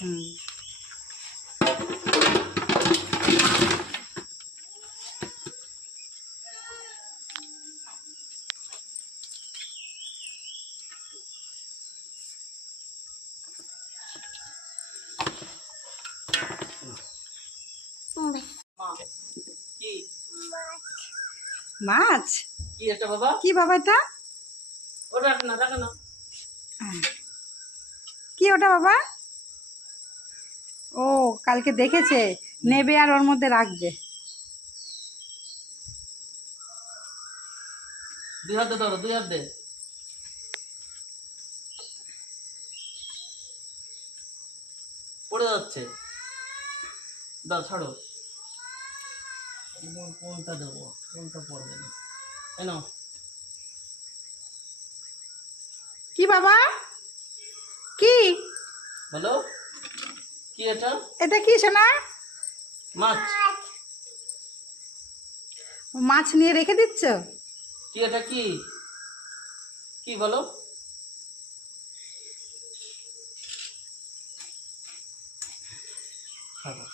হুম কি মাছ কি এটা বাবা? কি বাবা এটা? ও রাখ না, রাখ না। কি ওটা বাবা? ও কালকে দেখেছে, নেবে আর ওর মধ্যে রাখবে। দুই হাতে ধরো, দুই হাত দে। পড়ে যাচ্ছে। দাও, ছাড়ো। কোনটা দেবো, কোনটা পড়বে না? এই নাও। কি বাবা? কি বলো, কি এটা? এটা? কি সোনা? মাছ। মাছ নিয়ে রেখে দিচ্ছ? কি এটা? কি কি বলো? খাবো।